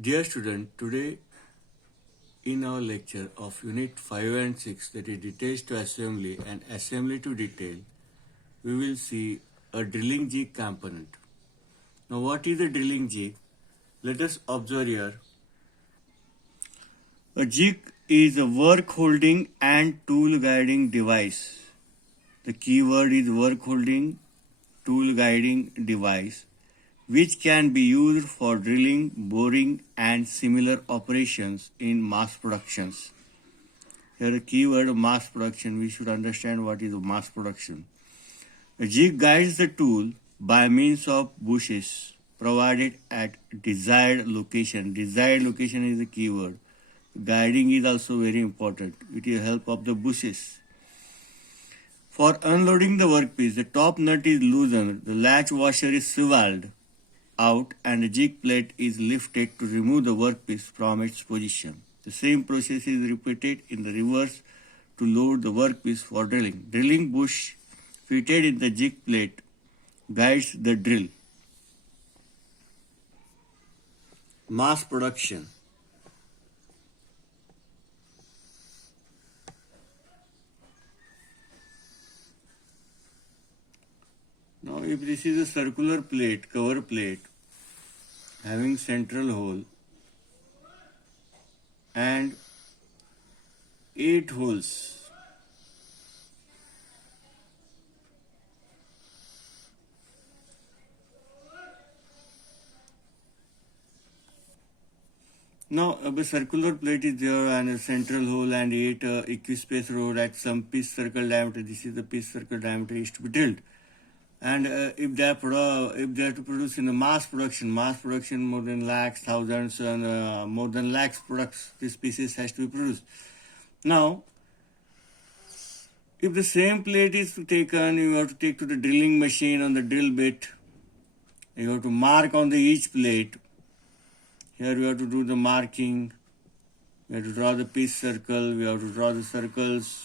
Dear student, today in our lecture of Unit 5 and 6, that is Details to Assembly and Assembly to Detail, we will see a drilling jig component. Now what is a drilling jig? Let us observe here. A jig is a work holding and tool guiding device. The keyword is work holding tool guiding device, which can be used for drilling, boring and similar operations in mass productions. Here a keyword mass production, we should understand what is mass production. A jig guides the tool by means of bushes provided at desired location. Desired location is the keyword. Guiding is also very important with the help of the bushes. For unloading the workpiece, the top nut is loosened, the latch washer is swiveled out and the jig plate is lifted to remove the workpiece from its position. The same process is repeated in the reverse to load the workpiece for drilling. Drilling bush fitted in the jig plate guides the drill. Mass production. Now if this is a circular plate, cover plate, having central hole and 8 holes. Now a circular plate is there and a central hole and 8 equispaced rod at some piece circle diameter. This is the piece circle diameter is to be drilled. And if they have to produce in a mass production more than lakhs, thousands, and more than lakhs products, this pieces has to be produced. Now, if the same plate is taken, you have to take to the drilling machine on the drill bit. You have to mark on the each plate. Here we have to do the marking. We have to draw the piece circle. We have to draw the circles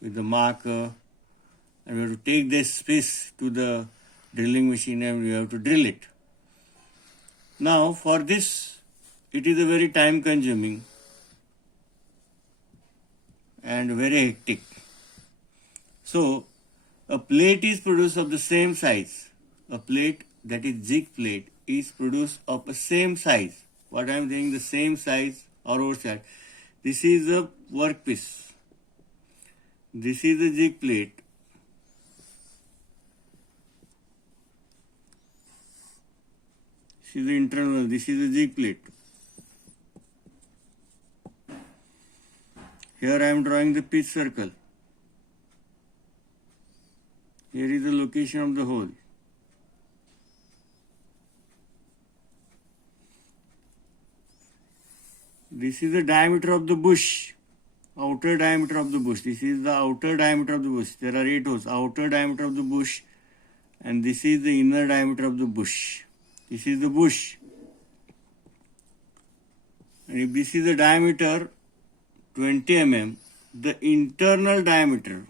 with the marker. And we have to take this piece to the drilling machine and we have to drill it. Now for this, it is a very time consuming and very hectic. So a plate is produced of the same size. A plate, that is jig plate, is produced of the same size. What I am saying, the same size or oversize. This is a workpiece. This is the jig plate. This is the internal, this is the jig plate. Here I am drawing the pitch circle. Here is the location of the hole. This is the diameter of the bush, outer diameter of the bush. This is the outer diameter of the bush. There are 8 holes, outer diameter of the bush, and this is the inner diameter of the bush. This is the bush. And if this is the diameter 20 mm, the internal diameter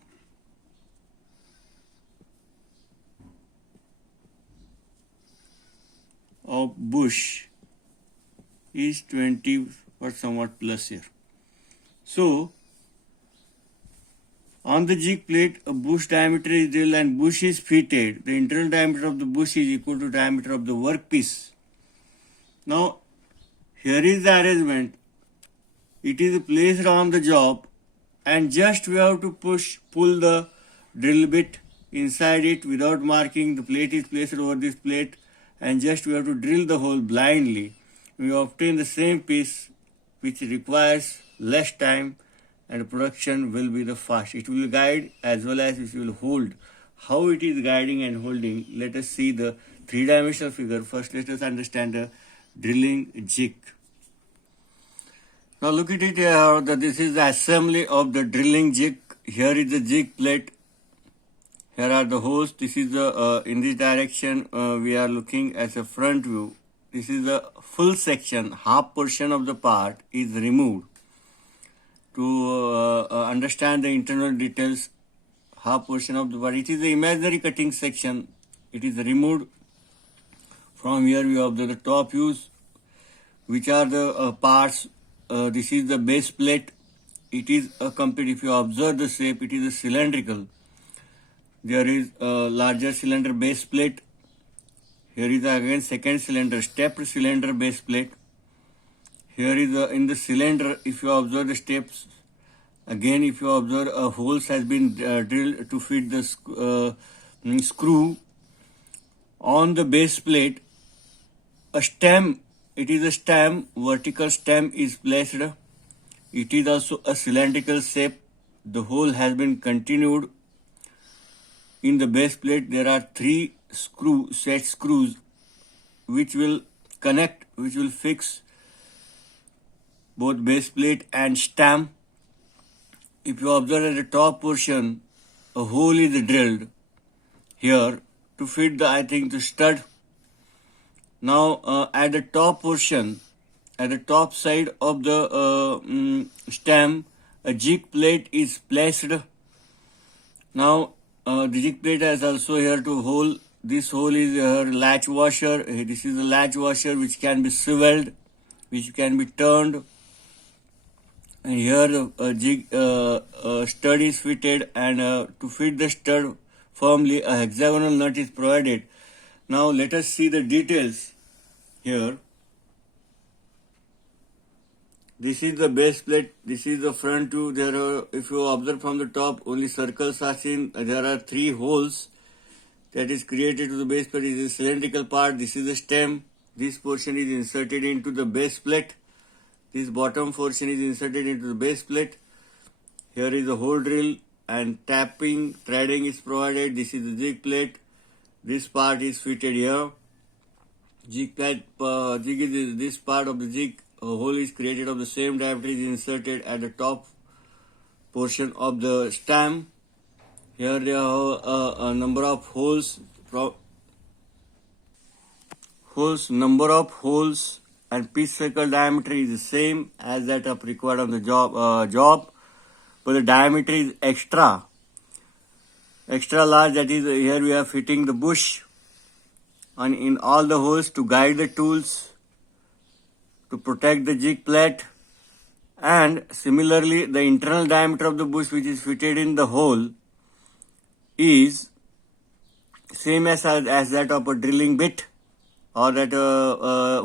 of bush is 20 or somewhat plus here. So, on the jig plate, a bush diameter is drilled and bush is fitted. The internal diameter of the bush is equal to diameter of the workpiece. Now, here is the arrangement. It is placed on the job and just we have to pull the drill bit inside it without marking. The plate is placed over this plate and just we have to drill the hole blindly. We obtain the same piece which requires less time and production will be the fast. It will guide as well as it will hold. How it is guiding and holding, let us see the 3-dimensional figure. First let us understand the drilling jig. Now look at it here, that this is the assembly of the drilling jig. Here is the jig plate. Here are the holes. This is the, in this direction we are looking as a front view. This is the full section, half portion of the part is removed. To understand the internal details, half portion of the part, it is the imaginary cutting section. It is removed. From here we observe the top views which are the parts. This is the base plate. It is a complete, if you observe the shape, it is a cylindrical. There is a larger cylinder base plate. Here is again second cylinder, stepped cylinder base plate. Here is in the cylinder, if you observe the steps, again if you observe holes has been drilled to fit the screw. On the base plate, a stem, it is a stem, vertical stem is placed. It is also a cylindrical shape. The hole has been continued. In the base plate, there are three set screws which will connect, which will fix both base plate and stem. If you observe at the top portion, a hole is drilled here to fit the stud. Now at the top portion, at the top side of the stem, a jig plate is placed. Now the jig plate has also here to hole. This hole is her latch washer. This is the latch washer which can be swiveled, which can be turned. And here the jig stud is fitted, and to fit the stud firmly, a hexagonal nut is provided. Now let us see the details here. This is the base plate. This is the front view. There are, if you observe from the top, only circles are seen. There are three holes that is created to the base plate. This is the cylindrical part. This is the stem. This portion is inserted into the base plate. This bottom portion is inserted into the base plate. Here is the hole drill and tapping, threading is provided. This is the jig plate. This part is fitted here. Jig plate, jig is this part of the jig. A hole is created of the same diameter is inserted at the top portion of the stem. Here there are a number of holes. Number of holes and pitch circle diameter is the same as that of required on the job, but the diameter is extra large. That is, here we are fitting the bush, and in all the holes to guide the tools, to protect the jig plate, and similarly the internal diameter of the bush which is fitted in the hole is same as that of a drilling bit, or that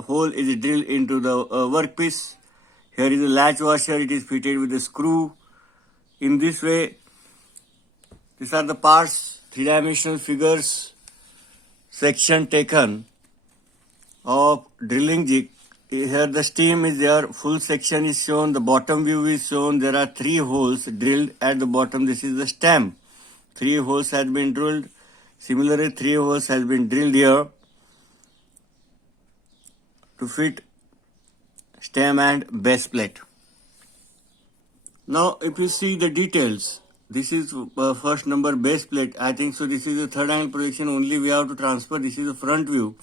hole is drilled into the workpiece. Here is a latch washer. It is fitted with a screw. In this way, these are the parts, three-dimensional figures, section taken of drilling jig. Here the stem is there, full section is shown, the bottom view is shown. There are three holes drilled at the bottom. This is the stem. Three holes has been drilled. Similarly, three holes has been drilled here to fit stem and base plate. Now, if you see the details, this is first number base plate. I think so. This is the third angle projection. Only we have to transfer. This is the front view.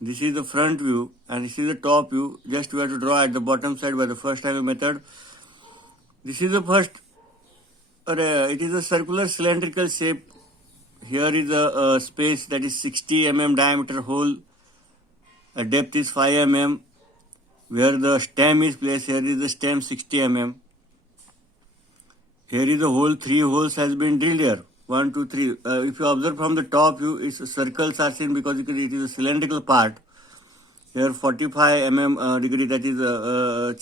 This is the front view, and this is the top view. Just we have to draw at the bottom side by the first angle method. This is the first. It is a circular cylindrical shape. Here is a space that is 60 mm diameter hole. A depth is 5 mm. Where the stem is placed, here is the stem 60 mm. Here is the hole. Three holes has been drilled here. 1, 2, 3. If you observe from the top view, its circles are seen because it is a cylindrical part. Here 45 mm degree, that is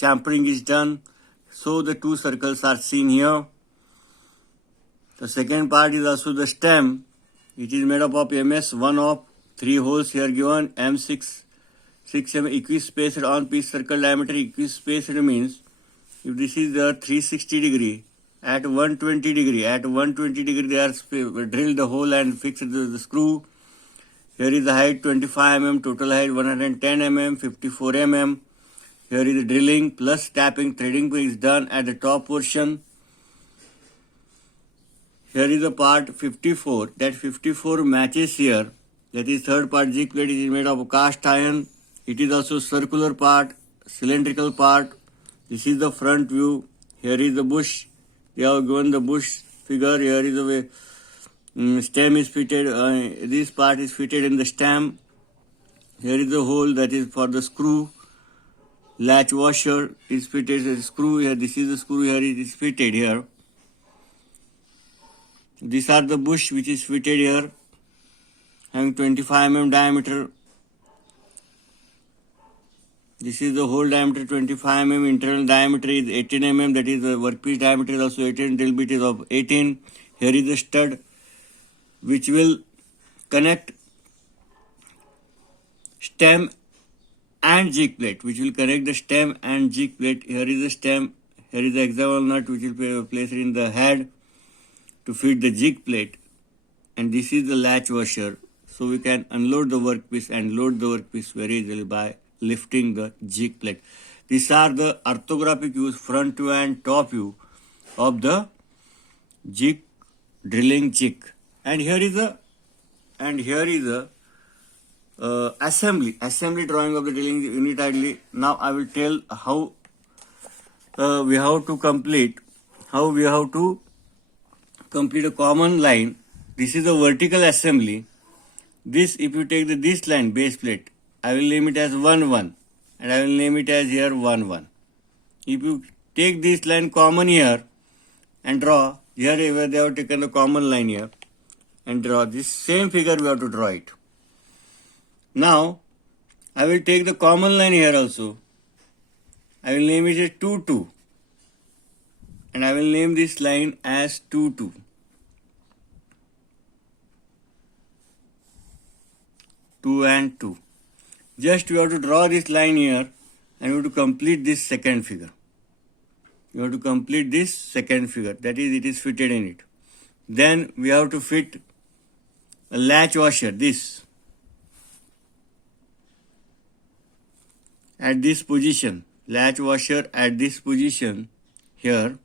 chamfering is done. So the two circles are seen here. The second part is also the stem. It is made up of MS 1 of 3 holes here given. M6 6 mm equispaced on pitch circle diameter. Equispaced means if this is the 360 degree. At 120 degree, they are drilled the hole and fixed the screw. Here is the height 25 mm, total height 110 mm, 54 mm. Here is the drilling plus tapping, threading is done at the top portion. Here is the part 54. That 54 matches here. That is third part. Jig plate is made of cast iron. It is also circular part, cylindrical part. This is the front view. Here is the bush. We have given the bush figure. Here is the way stem is fitted. This part is fitted in the stem. Here is the hole that is for the screw. latch washer is fitted, a screw here, this is the screw here, it is fitted here. These are the bush which is fitted here, having 25 mm diameter. This is the whole diameter 25 mm, internal diameter is 18 mm, that is the workpiece diameter is also 18, drill bit is of 18. Here is the stud which will connect stem and jig plate, which will connect the stem and jig plate. Here is the stem, here is the hexagonal nut which will be placed in the head to fit the jig plate, and this is the latch washer. So we can unload the workpiece and load the workpiece very easily by lifting the jig plate. These are the orthographic views, front view and top view of the jig drilling jig. And here is the assembly drawing of the drilling unit idly. Now I will tell how we have to complete a common line. This is a vertical assembly. This, if you take this line, base plate, I will name it as 1 1, and I will name it as here 1 1. If you take this line common here and draw here, where they have taken the common line here, and draw this same figure, we have to draw it. Now I will take the common line here also. I will name it as 2 2, and I will name this line as 2 2. 2 and 2. Just you have to draw this line here, and you have to complete this second figure. You have to complete this second figure, that is, it is fitted in it. Then we have to fit a latch washer, this, at this position. Latch washer at this position here.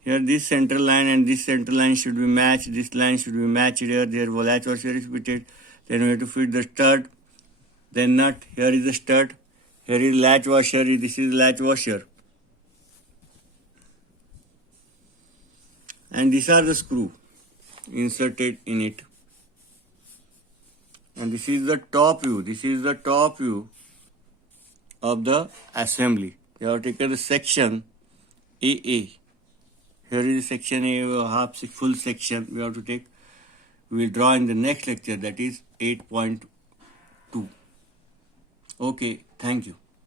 Here this central line and this central line should be matched. This line should be matched here. There latch washer is fitted. Then we have to fit the stud, then nut. Here is the stud. Here is latch washer. This is latch washer. And these are the screw inserted in it. And this is the top view. This is the top view of the assembly. We have taken the section AA. Here is section A, full section we have to take. We will draw in the next lecture, that is 8.2. Okay, thank you.